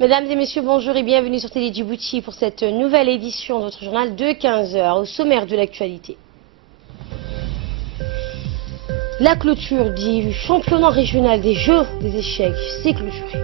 Mesdames et messieurs, bonjour et bienvenue sur Télé Djibouti pour cette nouvelle édition de notre journal de 15 heures. Au sommaire de l'actualité, la clôture du championnat régional des Jeux des échecs s'est clôturée.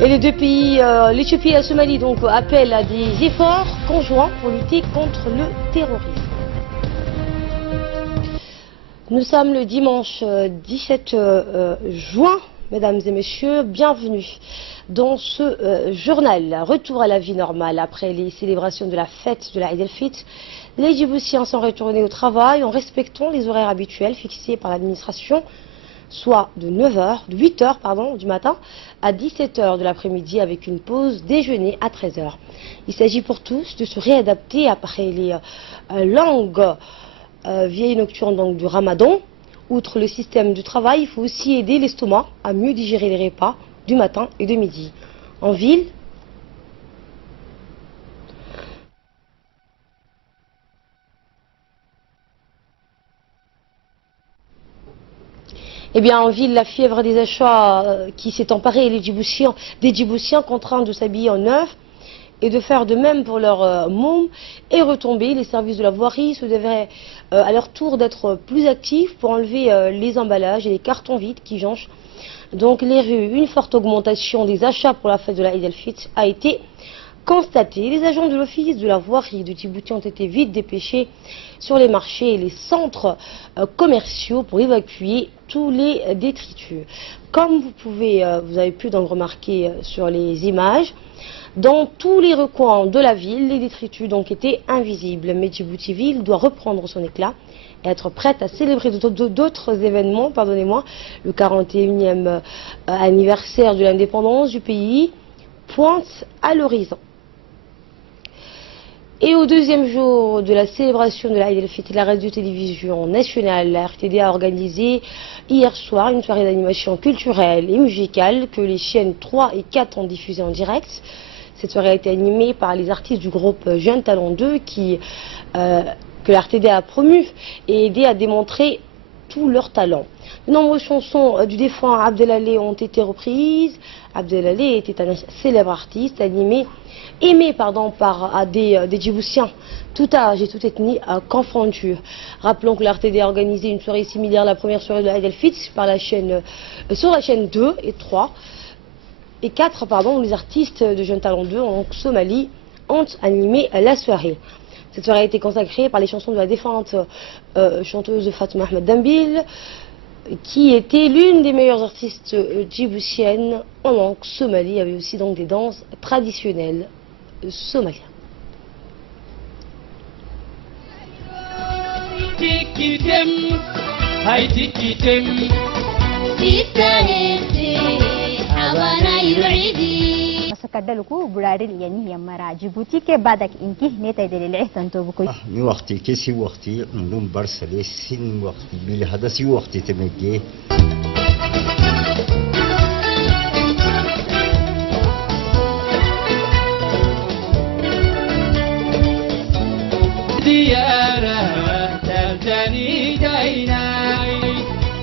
Et les deux pays, l'Éthiopie et la Somalie, donc, appellent à des efforts conjoints pour lutter contre le terrorisme. Nous sommes le dimanche 17 juin, mesdames et messieurs, bienvenue dans ce journal. Retour à la vie normale après les célébrations de la fête de la Eid el-Fitr. Les Djiboutiens sont retournés au travail en respectant les horaires habituels fixés par l'administration, soit de 8h du matin à 17h de l'après-midi avec une pause déjeuner à 13h. Il s'agit pour tous de se réadapter après les longues vieilles nocturnes donc, du Ramadan. Outre le système du travail, il faut aussi aider l'estomac à mieux digérer les repas du matin et de midi. En ville, la fièvre des achats qui s'est emparée des Djiboutiens contraints de s'habiller en neuf et de faire de même pour leur môme est retombée. Les services de la voirie se devraient à leur tour d'être plus actifs pour enlever les emballages et les cartons vides qui jonchent donc les rues. Une forte augmentation des achats pour la fête de la Eid el-Fitr a été constatée. Les agents de l'office de la voirie de Djibouti ont été vite dépêchés sur les marchés et les centres commerciaux pour évacuer tous les détritus. Comme vous avez pu donc remarquer sur les images, dans tous les recoins de la ville, les détritus donc étaient invisibles. Mais Djibouti-Ville doit reprendre son éclat et être prête à célébrer d'autres événements, le 41e anniversaire de l'indépendance du pays pointe à l'horizon. Et au deuxième jour de la célébration de la Eid el-Fitr, la radio-télévision nationale, la RTD, a organisé hier soir une soirée d'animation culturelle et musicale que les chaînes 3 et 4 ont diffusée en direct. Cette soirée a été animée par les artistes du groupe Jeunes Talents 2 que la RTD a promu et aidé à démontrer tout leur talent. De nombreuses chansons du défunt Abdelhalé ont été reprises. Abdelhalé était un célèbre artiste aimé par des Djiboutiens, tout âge et toute ethnie confondus. Rappelons que la RTD a organisé une soirée similaire, la première soirée de la Eid el-Fitr, sur la chaîne 2 et 3 et 4, les artistes de Jeunes Talents 2 en Somalie ont animé la soirée. Cette soirée a été consacrée par les chansons de la défunte chanteuse Fatouma Ahmed Dambil, qui était l'une des meilleures artistes djiboutiennes en langue somalie. Il y avait aussi donc des danses traditionnelles somaliennes. Kadalku Buradil Yani Yamara Djibouti ke badak inki neta delele tanto bukoy mi waqti kesi waqti ndum barsale sin waqti bil hada si waqti temege diyara tabtani dainai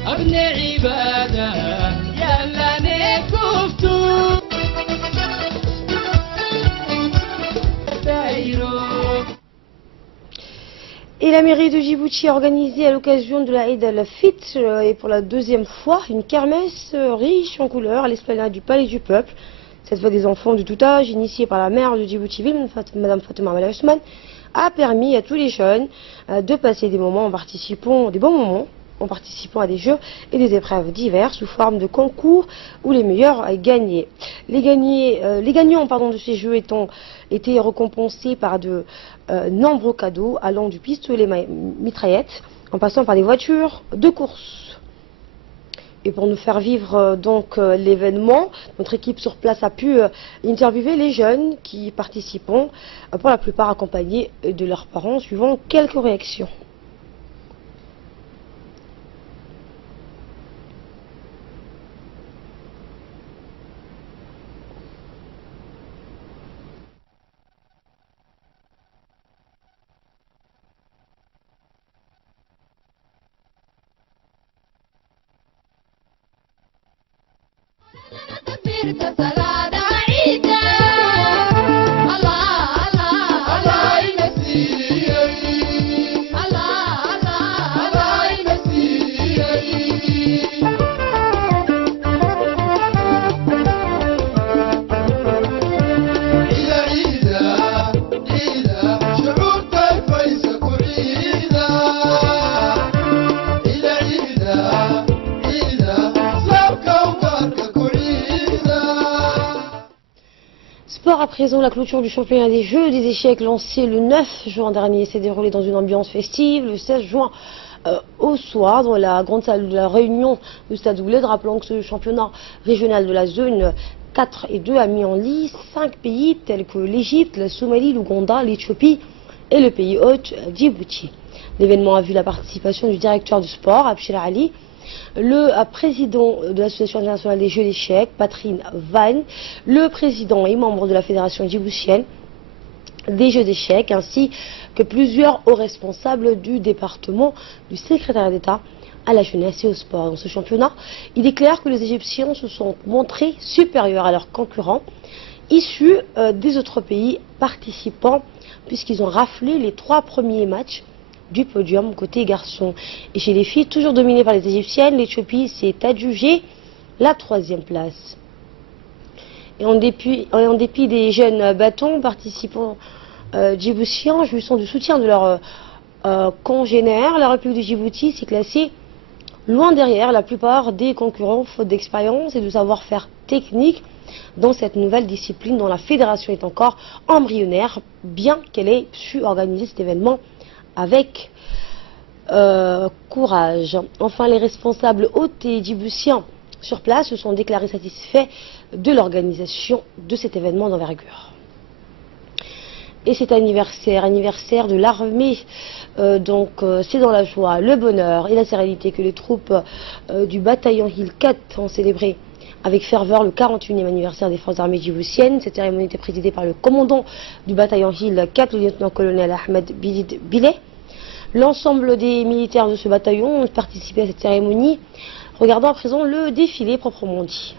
abni ibada yalla nekuftu. Et la mairie de Djibouti a organisé à l'occasion de la Eid el-Fitr et pour la deuxième fois une kermesse riche en couleurs à l'esplanade du Palais du Peuple. Cette fois des enfants de tout âge, initiés par la maire de Djibouti-Ville, Madame Fatouma Ahmed Ousmane, a permis à tous les jeunes de passer des bons moments en participant à des jeux et des épreuves diverses sous forme de concours où les meilleurs gagnaient. Les gagnants de ces jeux étaient récompensés par de nombreux cadeaux allant du pistolet mitraillette en passant par des voitures de course. Et pour nous faire vivre l'événement, notre équipe sur place a pu interviewer les jeunes qui participent, pour la plupart accompagnés de leurs parents, suivant quelques réactions. Sport à présent, la clôture du championnat des Jeux des échecs lancé le 9 juin dernier s'est déroulée dans une ambiance festive. Le 16 juin au soir, dans la grande salle de la Réunion du Stade Ouled, rappelant que ce championnat régional de la zone 4 et 2 a mis en lice 5 pays tels que l'Égypte, la Somalie, l'Ouganda, l'Éthiopie et le pays hôte Djibouti. L'événement a vu la participation du directeur du sport, Abshir Ali, le président de l'Association internationale des jeux d'échecs, Patrine Van, le président et membre de la Fédération djiboutienne des jeux d'échecs, ainsi que plusieurs hauts responsables du département du secrétariat d'État à la jeunesse et au sport. Dans ce championnat, il est clair que les Égyptiens se sont montrés supérieurs à leurs concurrents issus des autres pays participants, puisqu'ils ont raflé les 3 premiers matchs du podium côté garçons. Et chez les filles, toujours dominées par les Égyptiennes, l'Éthiopie s'est adjugée la 3e place. Et en dépit des jeunes bâtons participants djiboutiens, jouissant du soutien de leurs congénères, la République de Djibouti s'est classée loin derrière la plupart des concurrents, faute d'expérience et de savoir-faire technique dans cette nouvelle discipline dont la fédération est encore embryonnaire, bien qu'elle ait su organiser cet événement avec courage. Enfin, les responsables hôtes et djiboutiens sur place se sont déclarés satisfaits de l'organisation de cet événement d'envergure. Et cet anniversaire de l'armée, c'est dans la joie, le bonheur et la sérénité que les troupes du bataillon Hill 4 ont célébré avec ferveur le 41e anniversaire des forces armées djiboutiennes. Cette cérémonie était présidée par le commandant du bataillon Hill 4, le lieutenant-colonel Ahmed Bidid Bileh. L'ensemble des militaires de ce bataillon ont participé à cette cérémonie. Regardons à présent le défilé proprement dit.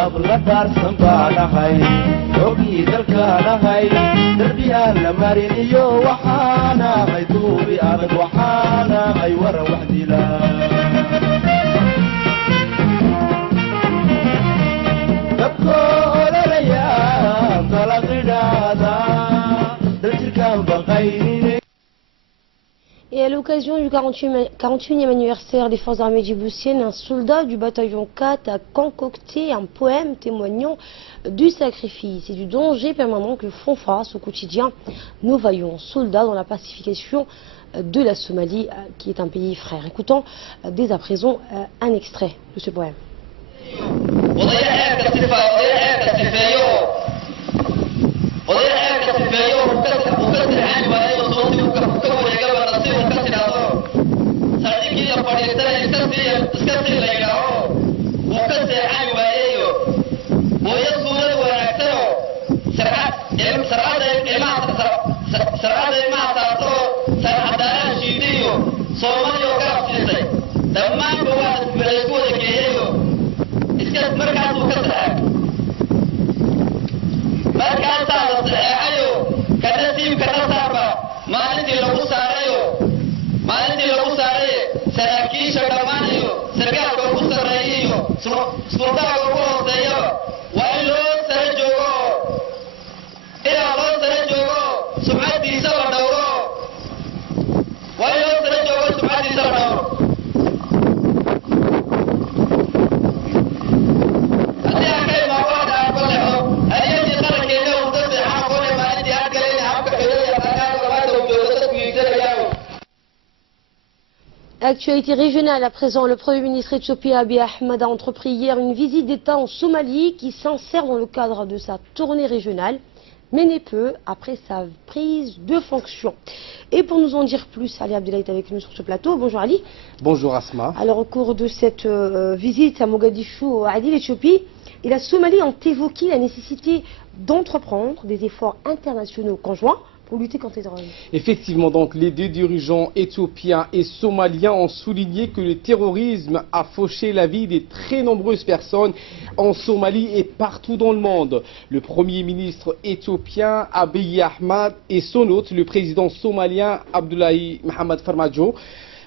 dabla daarsan baan ahay xoogii dalkaan ahay darbiyaan la marin iyo waxaan ahay duubi adag waxaan ahay waran wax dila dadko ololaya dalaqidhaada daljirkaan baqaynine. Et à l'occasion du 41e anniversaire des forces armées djiboutiennes, un soldat du bataillon 4 a concocté un poème témoignant du sacrifice et du danger permanent que font face au quotidien nos vaillants soldats dans la pacification de la Somalie, qui est un pays frère. Écoutons dès à présent un extrait de ce poème. Markaas muhiimka dhartaarba maalintii lagu saaray saraakiisha dhammaan iyo sarkaalka ugu sarreeya iyo suldaanka ugu hooseeyaba waa in loo sara joogo ilaa loo sara joogo sumcaddiisa la dhowro waa in loo sara joogo sumcaddiisa la dhowro haddii aan ka imaado hadda aan ku leexo hay-adii qarankeena uu dad fiican aqoone maalintii aan galayna habka xidhiidha dhaqaalaha labaada uu joogo dadku iibsanayaan. Actualité régionale à présent, le Premier ministre éthiopien Abiy Ahmed a entrepris hier une visite d'État en Somalie qui s'insère dans le cadre de sa tournée régionale, menée peu après sa prise de fonction. Et pour nous en dire plus, Ali Abdellah est avec nous sur ce plateau. Bonjour Ali. Bonjour Asma. Alors au cours de cette visite à Mogadiscio, Ali, l'Éthiopie et la Somalie ont évoqué la nécessité d'entreprendre des efforts internationaux conjoints pour lutter contre les terroristes. Effectivement, donc les deux dirigeants éthiopiens et somaliens ont souligné que le terrorisme a fauché la vie de très nombreuses personnes en Somalie et partout dans le monde. Le Premier ministre éthiopien Abiy Ahmed et son hôte, le président somalien Abdullahi Mohamed Farmajo,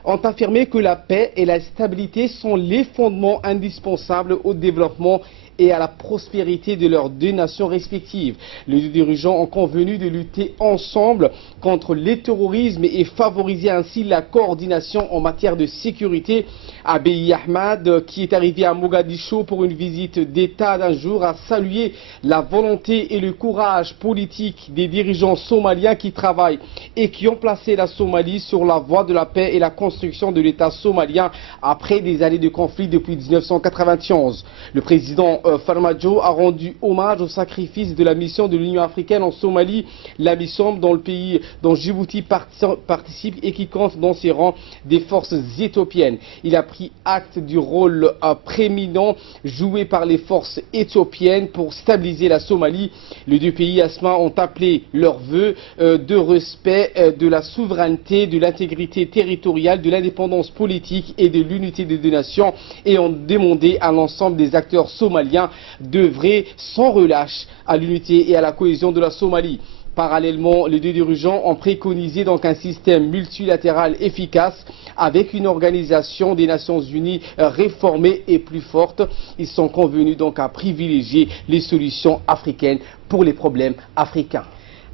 ont affirmé que la paix et la stabilité sont les fondements indispensables au développement et à la prospérité de leurs deux nations respectives. Les deux dirigeants ont convenu de lutter ensemble contre le terrorisme et favoriser ainsi la coordination en matière de sécurité. Abiy Ahmed, qui est arrivé à Mogadiscio pour une visite d'État d'un jour, a salué la volonté et le courage politique des dirigeants somaliens qui travaillent et qui ont placé la Somalie sur la voie de la paix et la construction de l'État somalien après des années de conflit depuis 1991. Le président Farmajo a rendu hommage au sacrifice de la mission de l'Union africaine en Somalie, la mission dans le pays dont Djibouti participe et qui compte dans ses rangs des forces éthiopiennes. Il a pris acte du rôle prééminent joué par les forces éthiopiennes pour stabiliser la Somalie. Les deux pays, Asma, ont appelé leurs vœux de respect de la souveraineté, de l'intégrité territoriale, de l'indépendance politique et de l'unité des deux nations et ont demandé à l'ensemble des acteurs somaliens d'œuvrer sans relâche à l'unité et à la cohésion de la Somalie. Parallèlement, les deux dirigeants ont préconisé donc un système multilatéral efficace avec une organisation des Nations Unies réformée et plus forte. Ils sont convenus donc à privilégier les solutions africaines pour les problèmes africains.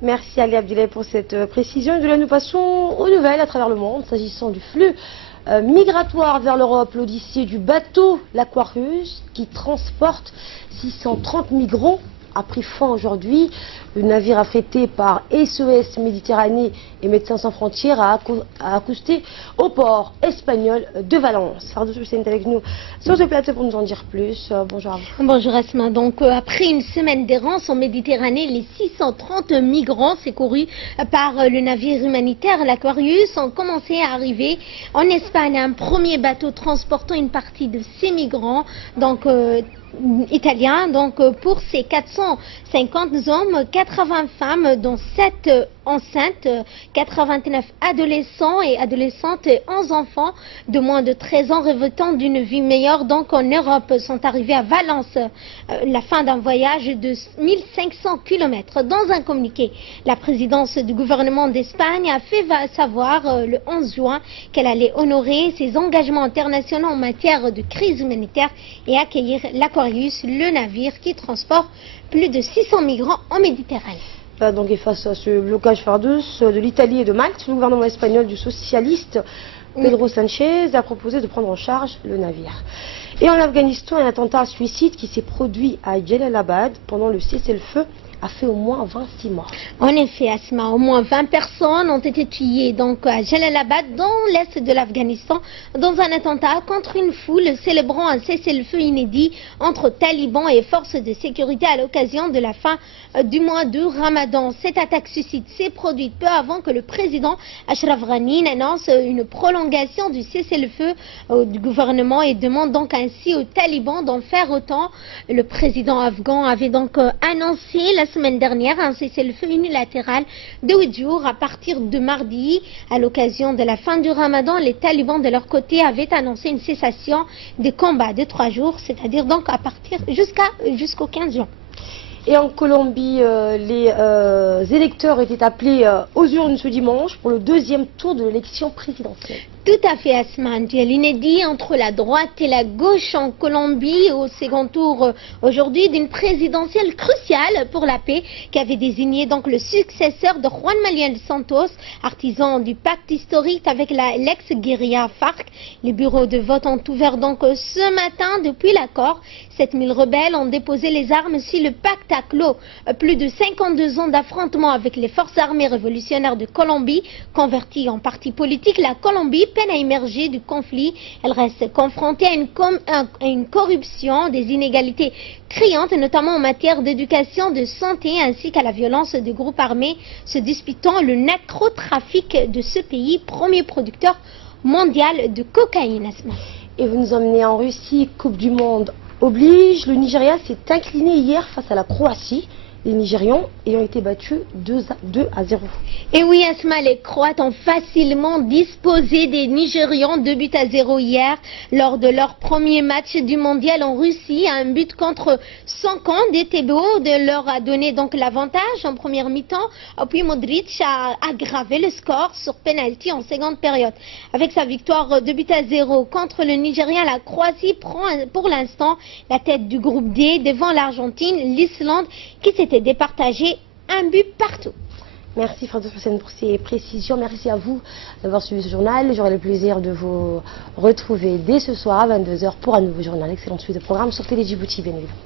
Merci Ali Abdellah pour cette précision. Et de là, nous passons aux nouvelles à travers le monde s'agissant du flux migratoire vers l'Europe. L'odyssée du bateau l'Aquarius qui transporte 630 migrants a pris fin aujourd'hui. Le navire affrété par SOS Méditerranée et Médecins sans frontières a accosté au port espagnol de Valence. Fardous Hussein est avec nous sur ce plateau pour nous en dire plus. Bonjour à vous. Bonjour Asma. Donc après une semaine d'errance en Méditerranée, les 630 migrants secourus par le navire humanitaire l'Aquarius ont commencé à arriver en Espagne. Un premier bateau transportant une partie de ces migrants, donc italien. Donc pour ces 450 hommes, 80 femmes dont 7 enceintes, 89 adolescents et adolescentes et 11 enfants de moins de 13 ans rêvant d'une vie meilleure donc en Europe sont arrivés à Valence. La fin d'un voyage de 1500 km. Dans un communiqué, la présidence du gouvernement d'Espagne a fait savoir le 11 juin qu'elle allait honorer ses engagements internationaux en matière de crise humanitaire et accueillir l'Aquarius, le navire qui transporte plus de 600 migrants en Méditerranée. Donc, et face à ce blocage Fardous de l'Italie et de Malte, le gouvernement espagnol du socialiste Pedro Sanchez a proposé de prendre en charge le navire. Et en Afghanistan, un attentat suicide qui s'est produit à Jalalabad pendant le cessez-le-feu a fait au moins 26 morts. En effet, Asma, au moins 20 personnes ont été tuées donc à Jalalabad, dans l'est de l'Afghanistan, dans un attentat contre une foule célébrant un cessez-le-feu inédit entre talibans et forces de sécurité à l'occasion de la fin du mois de Ramadan. Cette attaque suicide s'est produite peu avant que le président Ashraf Ghani n'annonce une prolongation du cessez-le-feu du gouvernement et demande donc ainsi aux talibans d'en faire autant. Le président afghan avait donc annoncé la semaine dernière un cessez-le-feu unilatéral de 8 jours à partir de mardi. À l'occasion de la fin du Ramadan, les talibans de leur côté avaient annoncé une cessation des combats de 3 jours, c'est-à-dire donc à partir jusqu'au 15 juin. Et en Colombie, les électeurs étaient appelés aux urnes ce dimanche pour le deuxième tour de l'élection présidentielle. Tout à fait, Asma. Duel inédit entre la droite et la gauche en Colombie au second tour aujourd'hui d'une présidentielle cruciale pour la paix qui avait désigné donc le successeur de Juan Manuel Santos, artisan du pacte historique avec l'ex-guérilla FARC. Les bureaux de vote ont ouvert donc ce matin depuis l'accord. 7000 rebelles ont déposé les armes si le pacte a clos. Plus de 52 ans d'affrontements avec les forces armées révolutionnaires de Colombie, converties en parti politique, la Colombie peine à émerger du conflit. Elle reste confrontée à une corruption, des inégalités criantes, notamment en matière d'éducation, de santé, ainsi qu'à la violence des groupes armés se disputant le narcotrafic de ce pays, premier producteur mondial de cocaïne. Et vous nous emmenez en Russie, Coupe du Monde oblige. Le Nigeria s'est incliné hier face à la Croatie. Les Nigérians ayant été battus 2-0. Et oui, Asma, les Croates ont facilement disposé des Nigérians 2-0 hier lors de leur premier match du mondial en Russie. Un but contre 100 ans d'Etebo leur a donné donc l'avantage en première mi-temps. Puis Modric a aggravé le score sur penalty en seconde période. Avec sa victoire 2-0 contre le Nigeria, la Croatie prend pour l'instant la tête du groupe D devant l'Argentine, l'Islande qui s'était départagé un but partout. Merci François Hussein pour ces précisions. Merci à vous d'avoir suivi ce journal. J'aurai le plaisir de vous retrouver dès ce soir à 22 h pour un nouveau journal. Excellente suite de programme sur Télé Djibouti, bien évidemment.